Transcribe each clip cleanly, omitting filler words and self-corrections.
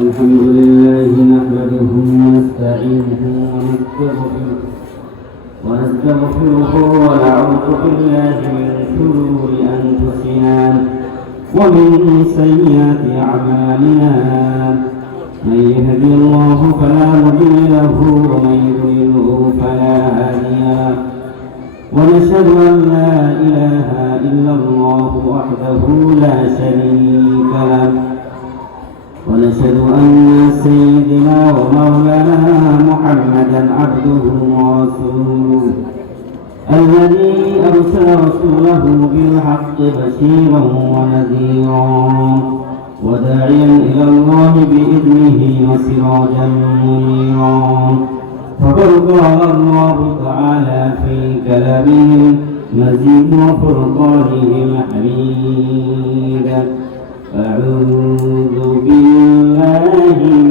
الحمد لله نحمده ونستعينه ونستغفره ونعوذ بالله من شرور أنفسنا ومن سيئات أعمالنا من يهدي الله فلا مضل له ومن يضلله فلا هادي له ونشهد أن لا إله إلا الله وحده لا شريك له ونشهد أن سيدنا ومولانا محمدا عبده ورسوله الذي أرسل رسوله بالحق بشيرا ونذيرا وداعيا إلى الله بإذنه وسراجا منيرا فقد قال الله تعالى في كلامه المزيد وفرقانه الحميد أعوذ بالله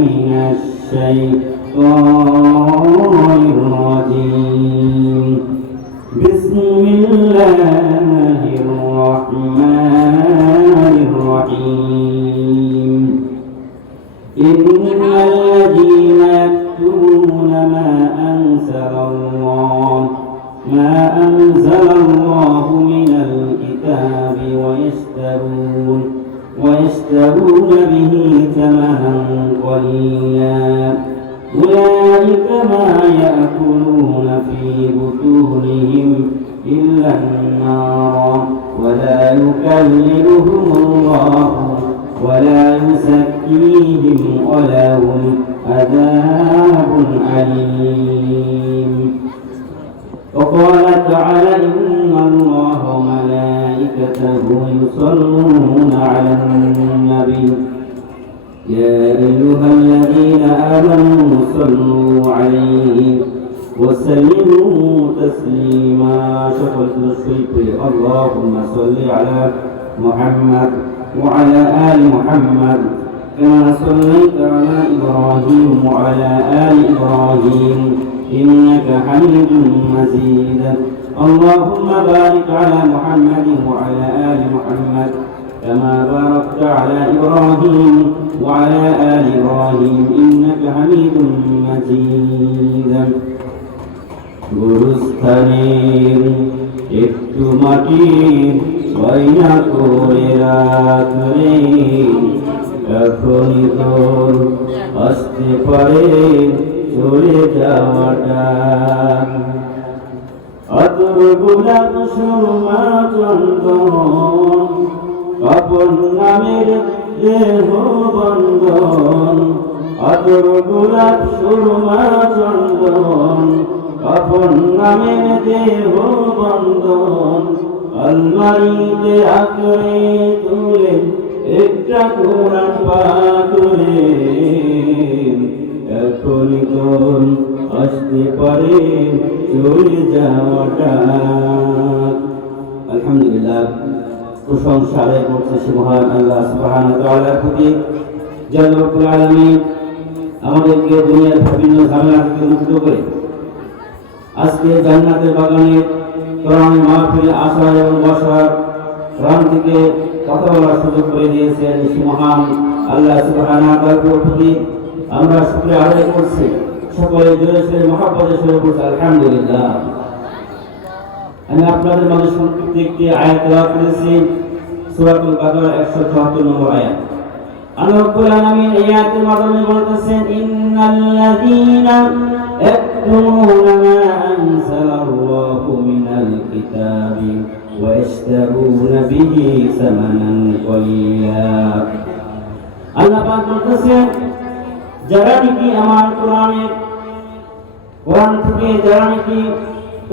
من الشيطان الرجيم بسم الله الرحمن الرحيم إن الذين يكتمون ما أنزل الله من الكتاب ويشترون به ثمنا قليلا أولئك ما يأكلون في بطونهم إلا النار ولا يكلمهم الله ولا يزكيهم ولهم عذاب أليم وقال تعالى إن الله وملائكته يصلون على النبي يا أيها الذين آمنوا صلوا عليه وسلموا تسليما شكرا للشيخ اللهم صل على محمد وعلى آل محمد كما صليت على إبراهيم وعلى آل إبراهيم إنك حميد مجيد اللهم بارك على محمد وعلى آل محمد كما باركت على إبراهيم وعلى آل إبراهيم إنك حميد مجيد গুরুস্থানের একটু মাটির গয়না করে রাখলে এখনই তোর আসতে পারে চলে যাওয়াটা অতর গোলাপ সুরমা চন্দন আপন নামের দেহ বন্ধন অতর গোলাপ সুরমা চন্দন আপন নামের দেহ বন্ধন আলমারিতে আঁকড়ে তুলে একটা কোরআন পাথরে এখনই তোর আসতে পারে চলে যাওয়াটা আলহামদুলিল্লাহ প্রশংসা আদায় করছে সে মহান আল্লাহ সুবহানাহু ওয়া তাআলার প্রতি যার রব্বুল আলামিন আমাদেরকে দুনিয়ার বিভিন্ন ঝামেলা থেকে মুক্ত করে আজকে জান্নাতের বাগানে কোরআন মাহফিলে আসা এবং বসার কোরআন থেকে কথা বলার সুযোগ করে দিয়েছেন সে মহান আল্লাহ সুবহানাহু ওয়া তাআলার প্রতি আমরা শুকরিয়া আদায় করছি সকলে জোরে সোরে মহব্বতের সঙ্গে বলছি আলহামদুলিল্লাহ। আমি আপনাদের মাঝে সংক্ষিপ্ত একটি আয়াত তেলাওয়াত করেছি সূরাতুল বাকারার 174 নম্বর আয়াত। আল্লাহ রাব্বুল আলামিন এই আয়াতের মাধ্যমে বলতেছেন ইন্নাল্লাযীনা ইয়াকতুমুনা মা আনজালাল্লাহু মিনাল কিতাবি ওয়া ইয়াশতারুনা বিহি সামানান কলিলা। আল্লাহ পাক বলতেছেন যারা নাকি আমার কোরআন থেকে যারা নাকি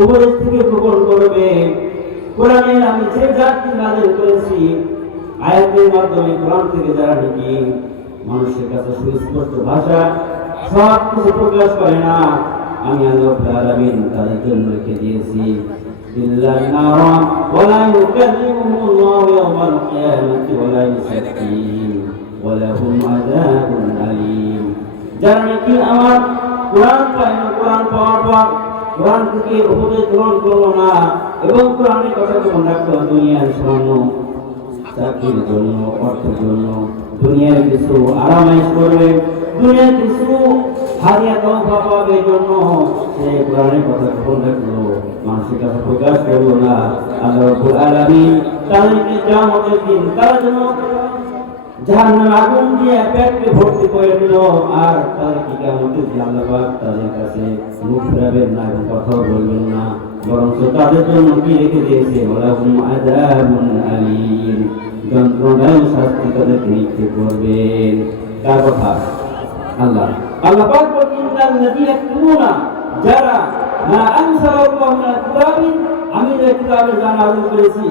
উপদেশ থেকে গ্রহণ করবে, কোরআনের আমি যে জাতি নাযিল করেছি আয়াতের মাধ্যমে কোরআন থেকে যারা নাকি মানুষের কাছে সুস্পষ্ট ভাষা সব কিছু প্রকাশ করে না, আমি আল্লাহ রাব্বুল আলামিন তাদের জন্য রেখে দিয়েছি ইল্লান নারা ওয়া লা ইউকাল্লিমুহুল্লাহু ইয়াওমাল কিয়ামাতি ওয়া লা ইউযাক্কিহিম ওয়া লাহুম আযাবুন আলীম। যারা নাকি আমার কোরআন পায় না, কোরআন পাওয়ার পর কোরআন থেকে উপদেশ গ্রহণ করলো না এবং কোরআনের কথা যখন রাখলো দুনিয়ার সামান্য চাকরির জন্য, অর্থের জন্য, দুনিয়ার কিছু আরামাইশ করবে, দুনিয়ার কিছু হারিয়া তৌফা পাবে জন্য সে কোরআনের কথা গ্রহণ রাখলো, মানুষের কাছে প্রকাশ করলো না। আল্লাহ রাব্বুল আলামিন তাদেরকে কিয়ামতের দিন তার জন্য জাহান্নামের আগুন দিয়ে পেটকে ভর্তি করে দিল, আর তাদেরকে কিয়ামতের দিন আল্লাহ পাক তাদের কাছে মুখ ফেরাবেন না এবং কথাও বলবেন না, বরং তাদের জন্য কি রেখে দিয়েছে, ওয়ালাহুম আযাবুন আলীম, যন্ত্রণায় শাস্তি তাদেরকে নিক্ষেপ করবেন। কার কথা? আল্লাহ পাক বলেন, ইন্নাল্লাযীনা ইয়াকতুমুনা, যারা মা আনজালাল্লাহু মিনাল কিতাবি, আমি যে কিতাবে যা নাযিল করেছি,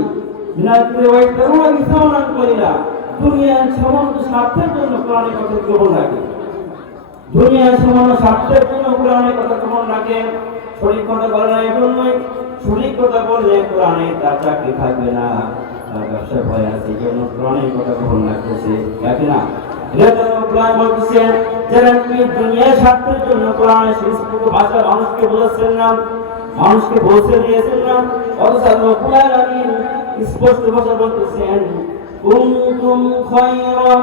মিনাল কিতাবি ওয়া ইয়াকতুমুনা বিসাওনান কলিলা, দুনিয়ার সামান্য স্বার্থের জন্য কোরআনের কথা গ্রহণ রাখে, দুনিয়ার সামান্য স্বার্থের জন্য কোরআনের কথা গ্রহণ রাখে, শরীক কথা বলে না, এই জন্যই শরীক কথা বললে কোরআনে তার চাকরি থাকবে না, তার ব্যবসার ভয় আছে, এই জন্য কোরআনের কথা গ্রহণ রাখতেছে, রাখে না। কোরআন বলতেছে, যারা দুনিয়ার স্বার্থের জন্য কোরআনের সুস্পষ্ট ভাষা মানুষকে বোঝাচ্ছেন না, মানুষকে পৌঁছে দিয়েছেন না, অথচ আল্লাহ রাব্বুল আলামিন স্পষ্ট ভাষা বলতেছেন, কুনতুম খায়রা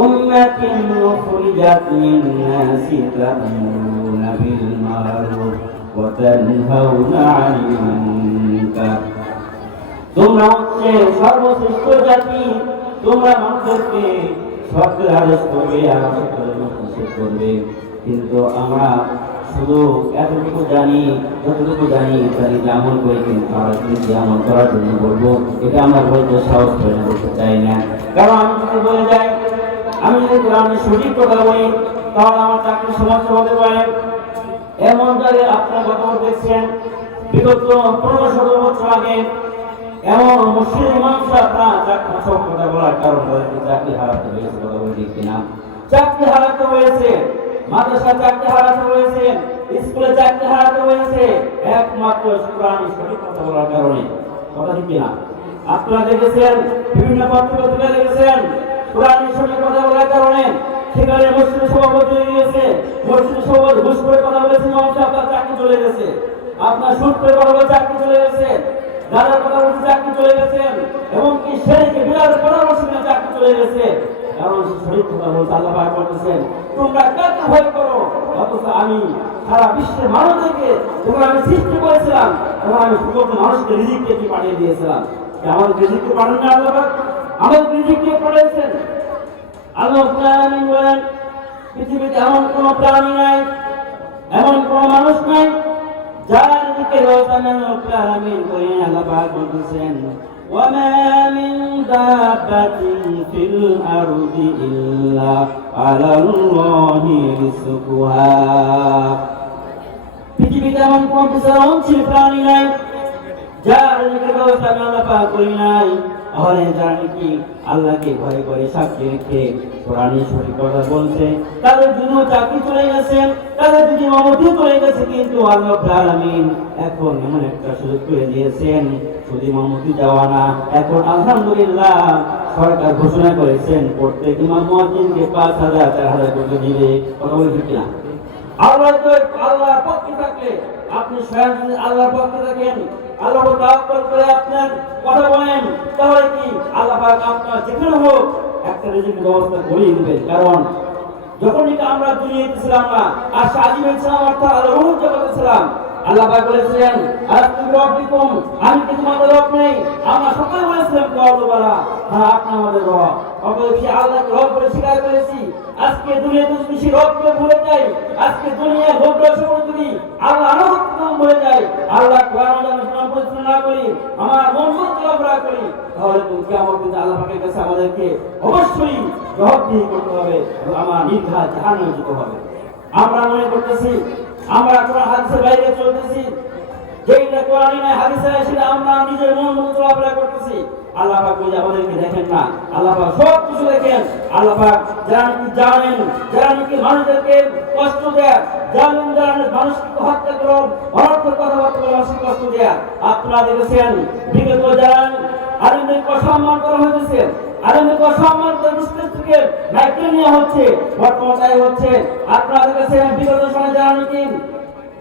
উম্মাতিন উখরিজাত লিন-নাসি তা'মুরুনা বিল মা'রুফ ওয়া তানহাউনা 'আনিল মুনকার, তোমরা হচ্ছে সর্বশ্রেষ্ঠ জাতি, তোমরা মানুষদেরকে সত্যের আদেশ করবে আর অসত্যের নিষেধ করবে। কিন্তু আমরা শুধু এতটুকু জানি, যতটুকু জানি তারই আমল করি, কিন্তু আমরা কিন্তু আমল করার জন্য বলবো, এটা আমরা বলতে সাহস করে না, বলতে চাই না। কারণ আমি যদি বলে যাই, আমি যদি কোরআনের সঠিক কথা বলি, তাহলে আমার চাকরির সমস্যা হতে পারে। এমন যারা আপনার কথা দেখছেন, বিগত 15-17 বছর আগে এমন মুসলিম মানুষ আপনার চাকরি সব কথা বলার কারণ তাদেরকে চাকরি হারাতে হয়েছে, কথা বলে ঠিক কিনা? চাকরি হারাতে হয়েছে, মাদ্রাসা চাকরি হারাতে হয়েছে, স্কুলে চাকরি হারাতে হয়েছে, একমাত্র কোরআনের সঠিক কথা বলার কারণে, কথা ঠিক কিনা? আপনারা দেখেছেন, বিভিন্ন পত্রিকা দেখেছেন, কোরআনের সঠিক কথা বলার কারণে সেখানে মসজিদ সভাপতি হয়ে গেছে, মসজিদ সভাপতি ঘুষ করে কথা বলেছে, আপনার চাকরি চলে গেছে, আপনার সুদ করে কথা বলে চাকরি চলে গেছে, দাদার কথা বলছে চাকরি চলে গেছেন, এবং কি শেরকে বিরাট পরামর্শ নিয়ে চাকরি চলে গেছে, কারণ সে শরীর কথা বলছে। আল্লাহ পাক বলতেছেন, তোমরা কাকে ভয় করো, অথচ আমি সারা বিশ্বের মানুষদেরকে যখন আমি সৃষ্টি করেছিলাম, তখন আমি সমস্ত মানুষকে রিজিককে কি পাঠিয়ে দিয়েছিলাম, আমাদের রিজিককে পাঠান না, আল্লাহ পাক আমাদের রিজিককে পাঠিয়েছেন। আল্লাহ আলামিন বলেন, পৃথিবীতে এমন কোন প্রাণী নাই, এমন কোন মানুষ নাই যার রিজিকের ব্যবস্থা আল্লাহ আলামিন করেন। আল্লাহ পাক বলতেছেন, ওয়া মা মিন দাব্বাতিন ফিল আরদি ইল্লা আলাল্লাহি রিজকুহা, পৃথিবীতে এমন কোন বিচরণশীল প্রাণী নাই যার রিজিকের ব্যবস্থা আল্লাহ পাক করেন নাই। তাহলে যারা নাকি আল্লাহকে ভয় করে সাক্ষী রেখে কোরআনের সঠিক কথা বলছে, তাদের জন্য চাকরি চলে গেছে, তাদের যদি মমতি চলে গেছে, কিন্তু আল্লাহ রাব্বুল আলামিন এখন এমন একটা সুযোগ করে দিয়েছেন, শুধু মমতি যাওয়া না, এখন আলহামদুলিল্লাহ সরকার ঘোষণা করেছেন প্রত্যেক ইমাম মুয়াজ্জিনকে 5,000 4,000 করে দিবে। কথা বলে ঠিক না? আল্লাহর পক্ষে থাকলে আপনি স্বয়ং যদি আল্লাহর পক্ষে থাকেন, আল্লাহর তাওয়াক্কুল করে আপনার কথা বলেন, তাহলে কি আল্লাহ পাক আপনার যেখানে হোক একটা রিজিকের ব্যবস্থা করিয়ে দিবেন। কারণ যখন আমরা দুনিয়াতে ছিলাম না, আর সাজিমের ছিলাম, অর্থাৎ আল্লাহর জগতে ছিলাম, আল্লাহ পাক বলেছিলেন, আমি কি তোমাদের রব নেই? আমরা সকলে বলেছিলাম কওয়ালুবালা, হ্যাঁ আপনি আমাদের রব। অতএব সে আল্লাহকে রব বলে স্বীকার করেছি। আজকে দুনিয়াতে যদি সে রবকে ভুলে যাই, আজকে দুনিয়া ভোগ যদি আল্লাহ আনুগত্য বলে যায়, আল্লাহ কোরআন পরিচালনা না করি, আমার মন চলাফেরা করি, তাহলে তো কিয়ামত দিন আল্লাহ পাকের কাছে আমাদেরকে অবশ্যই জবাবদিহি করতে হবে এবং আমার নির্ঘাত জাহান্নামে যেতে হবে। আমরা মনে করতেছি আমরা কোরআন হাদিসের বাইরে চলতেছি, যেটা কোরআনে নাই হাদিসে নাই সেটা আমরা নিজের মন মতো চলাফেরা করতেছি। আল্লাহ পাক বলে আমাদেরকে দেখেন না, আল্লাহ পাক সব কিছু দেখেন। আল্লাহ পাক যারা নাকি জানেন, যারা নাকি মানুষদেরকে কষ্ট দেয়, জানেন যারা মানুষকে হত্যা করে, অনর্থক কথাবার্তা বলে মানুষকে কষ্ট দেয়। আপনারা দেখেছেন বিগত যারা আলেমদেরকে অসম্মান করা হয়েছে, আলেমদেরকে অসম্মান করে মুসলিম থেকে মাইকে নেওয়া হচ্ছে, বর্তমান তাই হচ্ছে। আপনারা দেখেছেন বিগত সময় যারা নাকি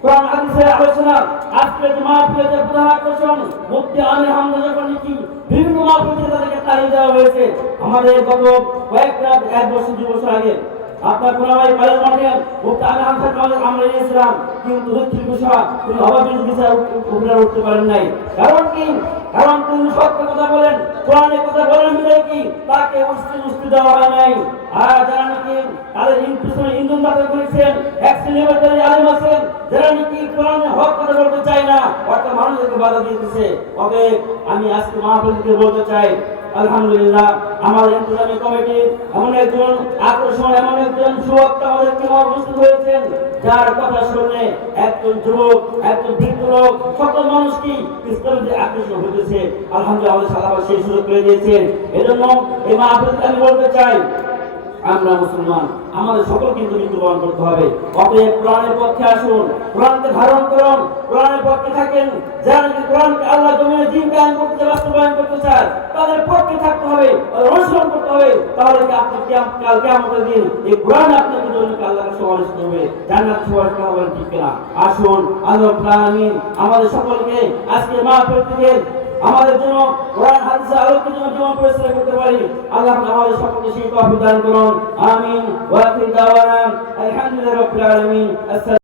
কোরআন হাদিসের আলোচনা আজকে যে মাহফিলে প্রধান আকর্ষণ মুফতি আমির হামজা যখন কি বিভিন্ন মাহফিলে তাদেরকে তালিম দেওয়া হয়েছে। আমাদের গত কয়েকটা 1 বছর 2 বছর আগে আপনার কোরআন কলেজ মাঠে মুফতি আমির হামজা কলেজ আমরা নিয়েছিলাম, কিন্তু দুঃখের বিষয় তিনি অভাবী বিষয় উপরে উঠতে পারেন নাই। কারণ কি? কারণ তিনি সত্য কথা বলেন, কোরআনের কথা বলেন মিলে কি তাকে উস্তি দেওয়া হয় নাই। আর যারা নাকি তাদের পিছনে ইন্ধন দাতা করেছেন, এক্সিলিবাটারি আলেম আছেন যারা নাকি কোরআনের হক কথা বলতে চায় না, অর্থাৎ মানুষদেরকে বাধা দিতেছে। অতএব আমি আজকে মাহফিলকে বলতে চাই, আলহামদুলিল্লাহ আমাদের ইন্তজামী কমিটির এমন একজন আকর্ষণ, এমন একজন যুবক আমাদের কেমন উপস্থিত হয়েছেন, যার কথা শুনলে একজন যুবক, একজন বৃদ্ধ লোক, সকল মানুষ কি ইসলামের দিকে আকর্ষণ হতেছে। আলহামদুলিল্লাহ আমাদের সালাবাদ সেই সুযোগ করে দিয়েছেন। এজন্য এই মাহফিলকে আমি বলতে চাই, আমরা মুসলমান, আমাদের সকল কিন্তু মৃত্যুবরণ করতে হবে। অতএব কোরআনের পক্ষে আসুন, কোরআনকে ধারণ করুন, কোরআনের পক্ষে থাকেন। যারা নাকি কোরআনকে আল্লাহ জমিনে দিন কায়েম করতে, বাস্তবায়ন করতে চায়, তাদের পক্ষে থাকতে হবে, অনুসরণ করতে হবে। তাহলে কি আপনি কাল কিয়ামতের দিন এই কোরআন আপনাকে জন্য আল্লাহকে সুপারিশ করবে, জান্নাত সুপারিশ করা বলেন ঠিক কিনা? আসুন আল্লাহ রাব্বুল আলামিন আমাদের সকলকে আজকে মাহফিল থেকে আমাদের জন্য কোরআন হাদিসের আলোকের জন্য জীবন পরিচালনা করতে পারি। আল্লাহ আমাদের সকলকে সেই তৌফিক দান করুন। আমিন। ওয়া আখিরু দাওয়ানা আলহামদুলিল্লাহি রাব্বিল আলামিন।